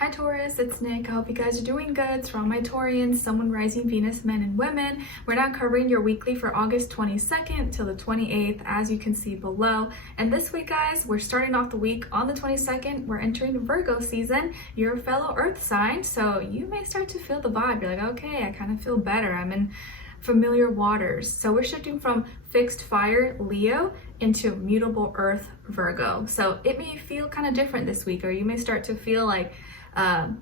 Hi Taurus, it's Nick. I hope you guys are doing good. It's for all my Taurians, Sun, Moon, Rising, Venus, men and women. We're now covering your weekly for August 22nd till the 28th, as you can see below. And this week, guys, we're starting off the week on the 22nd. We're entering Virgo season, your fellow Earth sign. So you may start to feel the vibe. You're like, okay, I kind of feel better. I'm in familiar waters. So we're shifting from fixed fire Leo into mutable Earth Virgo. So it may feel kind of different this week, or you may start to feel like the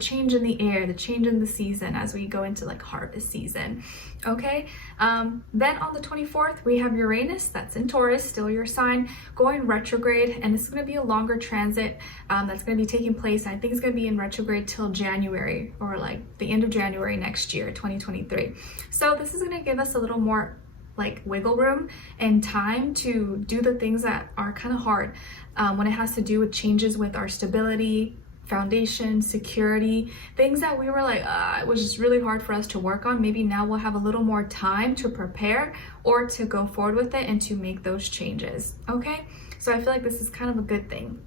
change in the air, the change in the season as we go into like harvest season. Okay, then on the 24th we have Uranus, that's in Taurus, still your sign, going retrograde, and this is going to be a longer transit that's going to be taking place. I think it's going to be in retrograde till January, or like the end of January next year, 2023. So this is going to give us a little more like wiggle room and time to do the things that are kind of hard when it has to do with changes with our stability, foundation, security, things that we were like, it was just really hard for us to work on. Maybe now we'll have a little more time to prepare or to go forward with it and to make those changes. Okay, so I feel like this is kind of a good thing.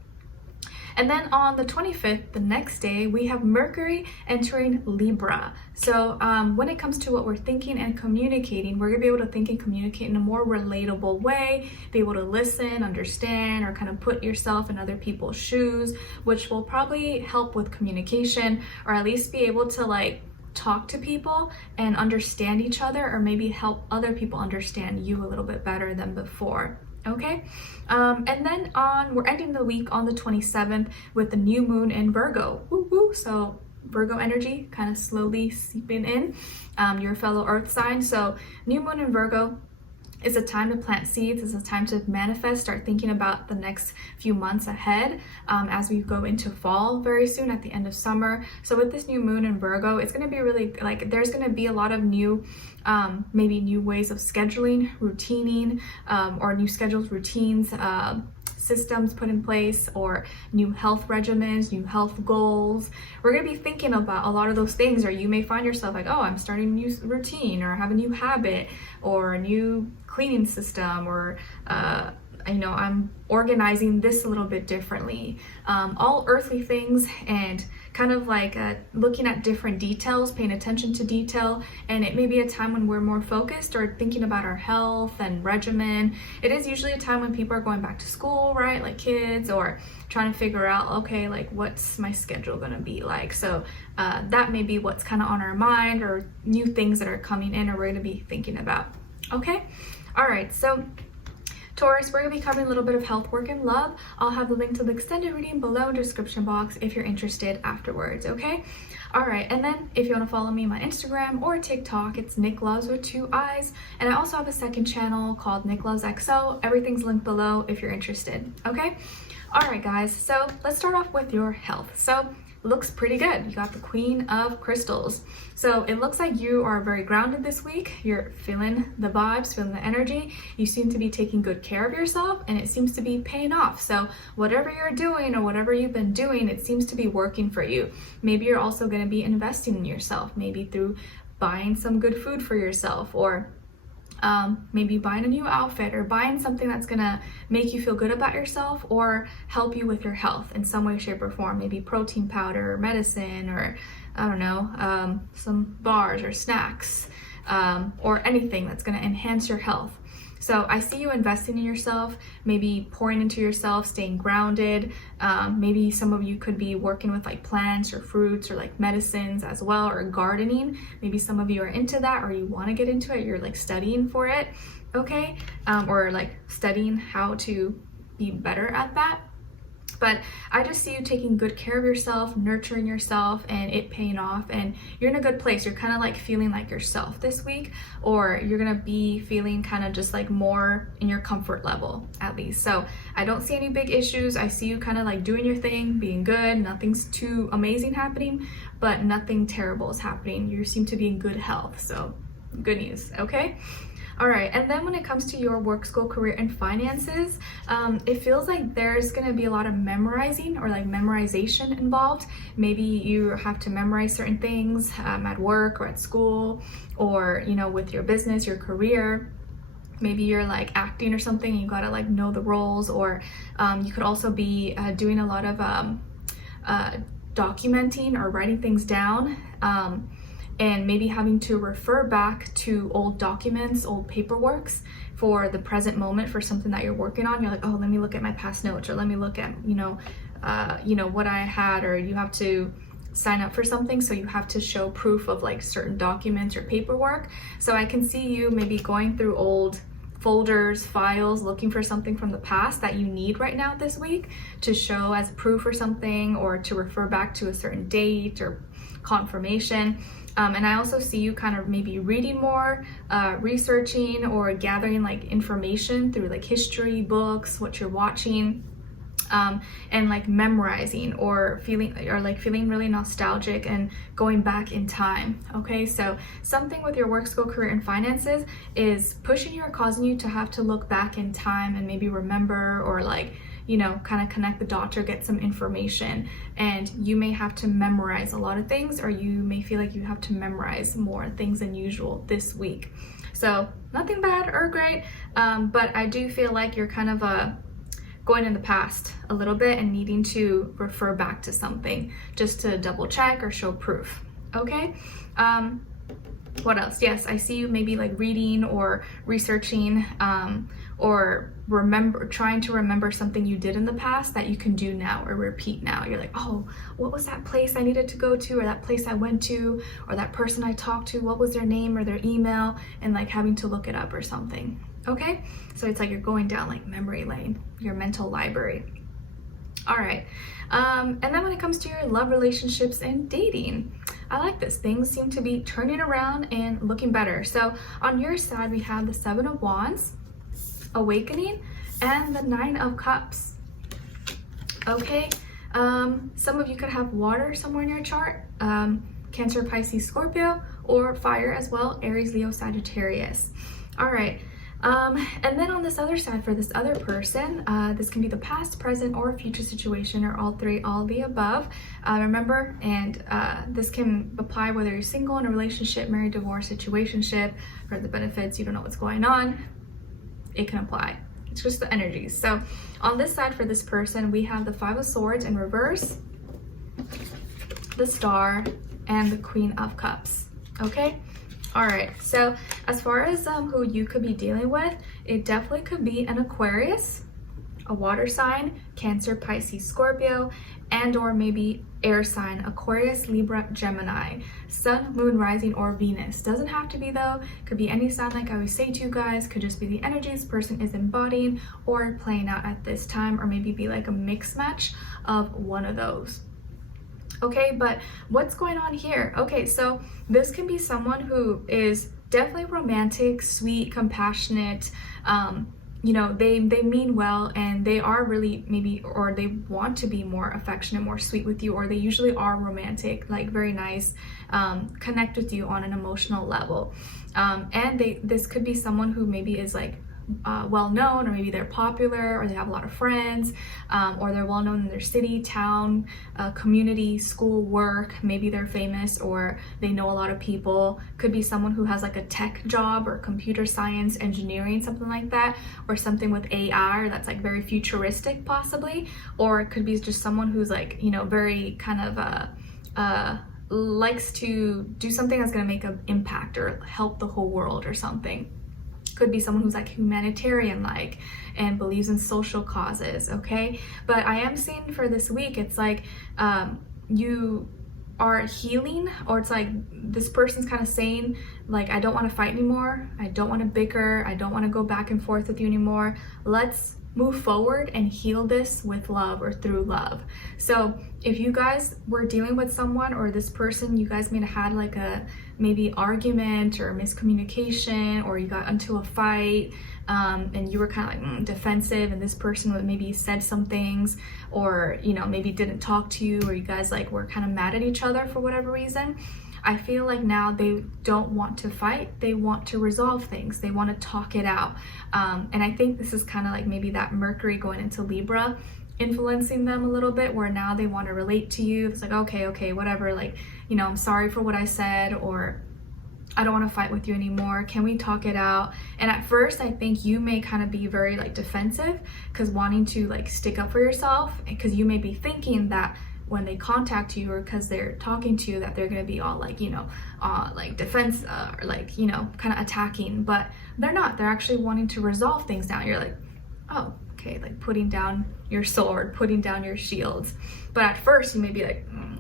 And then on the 25th, the next day, we have Mercury entering Libra. So when it comes to what we're thinking and communicating, we're gonna be able to think and communicate in a more relatable way, be able to listen, understand, or kind of put yourself in other people's shoes, which will probably help with communication, or at least be able to like talk to people and understand each other, or maybe help other people understand you a little bit better than before. Okay, and then we're ending the week on the 27th with the new moon in Virgo. Woo woo. So Virgo energy kind of slowly seeping in your fellow earth sign. So new moon in Virgo is a time to plant seeds. It's a time to manifest, start thinking about the next few months ahead as we go into fall very soon at the end of summer. So with this new moon in Virgo, it's going to be really like, there's going to be a lot of new maybe new ways of scheduling, routining, or new schedules, routines, systems put in place, or new health regimens, new health goals. We're going to be thinking about a lot of those things, or you may find yourself like, oh, I'm starting a new routine, or have a new habit, or a new cleaning system, or I'm organizing this a little bit differently. All earthly things, and kind of like looking at different details, paying attention to detail. And it may be a time when we're more focused or thinking about our health and regimen. It is usually a time when people are going back to school, right? Like kids, or trying to figure out, okay, like what's my schedule gonna be like? So that may be what's kind of on our mind, or new things that are coming in, or we're gonna be thinking about. Okay, all right, so Taurus, we're going to be covering a little bit of health, work, and love. I'll have the link to the extended reading below in the description box if you're interested afterwards, okay? All right, and then if you want to follow me on my Instagram or TikTok, it's Nicloves with 2 eyes. And I also have a second channel called Nicloves XO. Everything's linked below if you're interested, okay? All right, guys, so let's start off with your health. So looks pretty good. You got the Queen of Crystals. So it looks like you are very grounded this week. You're feeling the vibes, feeling the energy. You seem to be taking good care of yourself, and it seems to be paying off. So whatever you're doing, or whatever you've been doing, it seems to be working for you. Maybe you're also going to be investing in yourself, maybe through buying some good food for yourself, or maybe buying a new outfit, or buying something that's gonna make you feel good about yourself or help you with your health in some way, shape, or form. Maybe protein powder, or medicine, or I don't know, some bars or snacks, or anything that's gonna enhance your health. So I see you investing in yourself, maybe pouring into yourself, staying grounded. Maybe some of you could be working with like plants or fruits, or like medicines as well, or gardening. Maybe some of you are into that, or you want to get into it. You're like studying for it, okay? Or like studying how to be better at that. But I just see you taking good care of yourself, nurturing yourself, and it paying off, and you're in a good place. You're kind of like feeling like yourself this week, or you're gonna be feeling kind of just like more in your comfort level, at least. So I don't see any big issues. I see you kind of like doing your thing, being good. Nothing's too amazing happening, but nothing terrible is happening. You seem to be in good health, so good news, okay? All right, and then when it comes to your work, school, career, and finances, it feels like there's gonna be a lot of memorizing, or like memorization involved. Maybe you have to memorize certain things at work or at school, or with your business, your career. Maybe you're like acting or something, and you gotta like know the roles, or you could also be doing a lot of documenting or writing things down, and maybe having to refer back to old documents, old paperworks for the present moment for something that you're working on. You're like, oh, let me look at my past notes, or let me look at, what I had, or you have to sign up for something, so you have to show proof of like certain documents or paperwork. So I can see you maybe going through old folders, files, looking for something from the past that you need right now this week to show as proof or something, or to refer back to a certain date or confirmation. And I also see you kind of maybe reading more, researching or gathering like information through like history books, what you're watching, and like memorizing or feeling really nostalgic and going back in time. Okay, so something with your work, school, career, and finances is pushing you or causing you to have to look back in time and maybe remember, or like, kind of connect the dots or get some information. And you may have to memorize a lot of things, or you may feel like you have to memorize more things than usual this week. So nothing bad or great, but I do feel like you're kind of going in the past a little bit and needing to refer back to something just to double check or show proof. Okay, what else? Yes, I see you maybe like reading or researching, or trying to remember something you did in the past that you can do now or repeat now. You're like, oh, what was that place I needed to go to, or that place I went to, or that person I talked to, what was their name or their email, and like having to look it up or something. Okay, so it's like you're going down like memory lane, your mental library. All right, and then when it comes to your love, relationships, and dating, I like this. Things seem to be turning around and looking better. So on your side, we have the 7 of Wands, awakening, and the 9 of Cups. Okay, some of you could have water somewhere in your chart, Cancer, Pisces, Scorpio, or fire as well, Aries, Leo, Sagittarius. All right. And then on this other side, for this other person, this can be the past, present, or future situation, or all three, all the above. Remember, and this can apply whether you're single, in a relationship, married, divorce, situationship, for the benefits, you don't know what's going on, it can apply. It's just the energies. So on this side for this person, we have the 5 of Swords in reverse, the Star, and the Queen of Cups. Okay? All right, so as far as who you could be dealing with, it definitely could be an Aquarius, a water sign, Cancer, Pisces, Scorpio, and or maybe air sign, Aquarius, Libra, Gemini, Sun, Moon, Rising, or Venus. Doesn't have to be though, could be any sign like I always say to you guys, could just be the energies person is embodying or playing out at this time, or maybe be like a mix match of one of those. Okay, but what's going on here? Okay, so this can be someone who is definitely romantic, sweet, compassionate, they mean well, and they are really maybe, or they want to be more affectionate, more sweet with you, or they usually are romantic, like very nice, connect with you on an emotional level. And this could be someone who maybe is like well known, or maybe they're popular, or they have a lot of friends, or they're well known in their city, town, community, school, work. Maybe they're famous, or they know a lot of people. Could be someone who has like a tech job, or computer science, engineering, something like that, or something with AI, or that's like very futuristic possibly. Or it could be just someone who's like, very kind of likes to do something that's going to make an impact or help the whole world or something. Could be someone who's like humanitarian like and believes in social causes. Okay, but I am seeing for this week, it's like you are healing, or it's like this person's kind of saying like, I don't want to fight anymore, I don't want to bicker, I don't want to go back and forth with you anymore, let's move forward and heal this with love or through love. So if you guys were dealing with someone, or this person, you guys may have had like a maybe argument or miscommunication, or you got into a fight, and you were kind of like defensive, and this person would maybe said some things, or maybe didn't talk to you, or you guys like were kind of mad at each other for whatever reason. I feel like now they don't want to fight, they want to resolve things, they want to talk it out. And I think this is kind of like maybe that Mercury going into Libra influencing them a little bit, where now they want to relate to you. It's like, okay, whatever, like, I'm sorry for what I said, or I don't want to fight with you anymore, can we talk it out? And at first I think you may kind of be very like defensive, because wanting to like stick up for yourself, because you may be thinking that when they contact you or because they're talking to you that they're going to be all like, you know, like defense or like, you know, kind of attacking, but they're not. They're actually wanting to resolve things now. You're like, oh, okay, like putting down your sword, putting down your shields. But at first you may be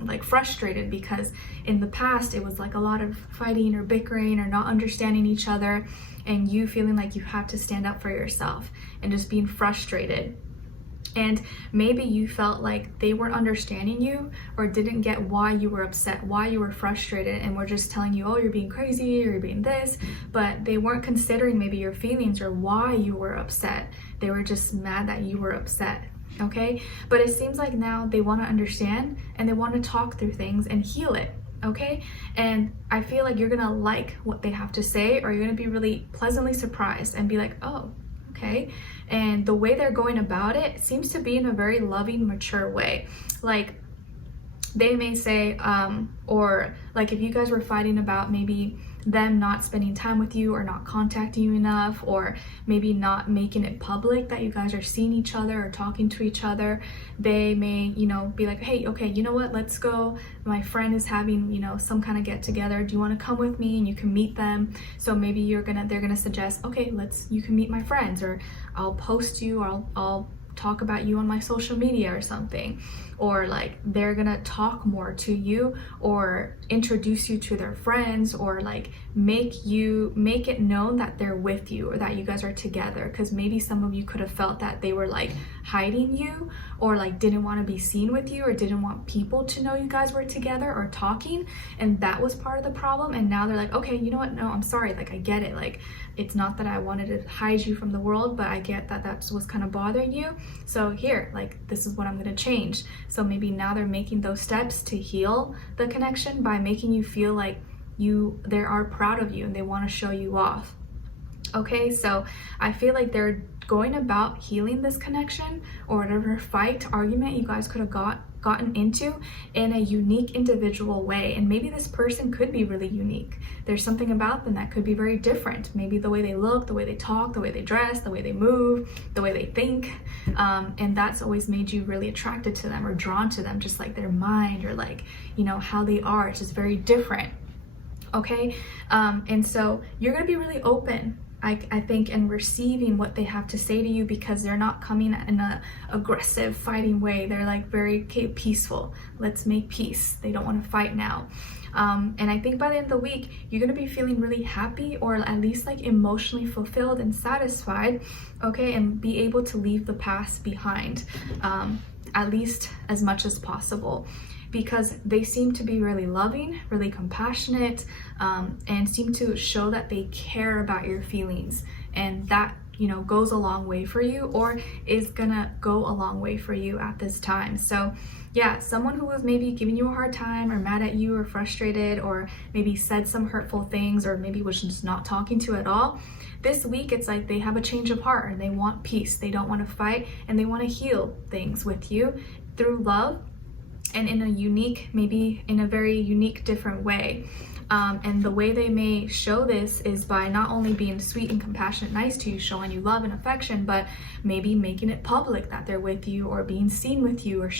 like frustrated because in the past it was like a lot of fighting or bickering or not understanding each other, and you feeling like you have to stand up for yourself and just being frustrated. And maybe you felt like they weren't understanding you or didn't get why you were upset, why you were frustrated, and were just telling you, oh, you're being crazy or you're being this, but they weren't considering maybe your feelings or why you were upset. They were just mad that you were upset, okay? But it seems like now they want to understand and they want to talk through things and heal it, okay? And I feel like you're gonna like what they have to say, or you're gonna be really pleasantly surprised and be like, oh, okay. And the way they're going about it seems to be in a very loving, mature way. Like they may say, or like if you guys were fighting about maybe them not spending time with you or not contacting you enough, or maybe not making it public that you guys are seeing each other or talking to each other, they may, you know, be like, hey, okay, you know what, let's go, my friend is having, you know, some kind of get together, do you want to come with me? And you can meet them. So maybe they're gonna suggest, okay, you can meet my friends, or I'll post you, or I'll talk about you on my social media or something. Or like they're gonna talk more to you or introduce you to their friends, or like make it known that they're with you or that you guys are together, because maybe some of you could have felt that they were like hiding you, or like didn't want to be seen with you, or didn't want people to know you guys were together or talking, and that was part of the problem. And now they're like, okay, you know what, no, I'm sorry, like I get it, like it's not that I wanted to hide you from the world, but I get that that's what's kind of bothering you, so here, like this is what I'm gonna change. So maybe now they're making those steps to heal the connection by making you feel like they are proud of you and they want to show you off. Okay, so I feel like they're going about healing this connection or whatever fight, argument you guys could have gotten into in a unique individual way. And maybe this person could be really unique. There's something about them that could be very different. Maybe the way they look, the way they talk, the way they dress, the way they move, the way they think. And that's always made you really attracted to them or drawn to them, just like their mind or like, you know, how they are. It's just very different. Okay, and so you're gonna be really open, I think, in receiving what they have to say to you, because they're not coming in a aggressive fighting way. They're like very peaceful. Let's make peace. They don't want to fight now. And I think by the end of the week, you're gonna be feeling really happy, or at least like emotionally fulfilled and satisfied, okay, and be able to leave the past behind, at least as much as possible. Because they seem to be really loving, really compassionate, and seem to show that they care about your feelings, and that, you know, goes a long way for you, or is gonna go a long way for you at this time. So yeah, someone who was maybe giving you a hard time or mad at you or frustrated, or maybe said some hurtful things, or maybe was just not talking to at all, this week it's like they have a change of heart and they want peace. They don't want to fight, and they want to heal things with you through love, and in a unique, maybe in a very unique, different way. And the way they may show this is by not only being sweet and compassionate, nice to you, showing you love and affection, but maybe making it public that they're with you, or being seen with you, or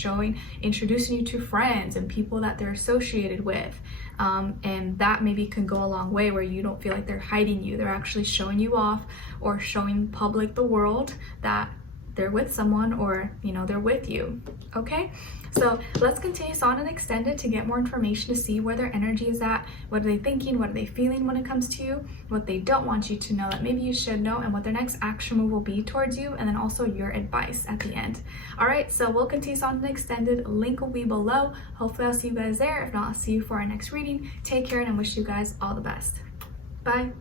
introducing you to friends and people that they're associated with. And that maybe can go a long way, where you don't feel like they're hiding you. They're actually showing you off, or showing public the world that they're with someone, or, you know, they're with you. Okay, so let's continue on and extend it to get more information, to see where their energy is at, what are they thinking, what are they feeling when it comes to you, what they don't want you to know that maybe you should know, and what their next action move will be towards you, and then also your advice at the end. All right, so we'll continue on and extended. Link will be below. Hopefully I'll see you guys there. If not, I'll see you for our next reading. Take care, and I wish you guys all the best. Bye.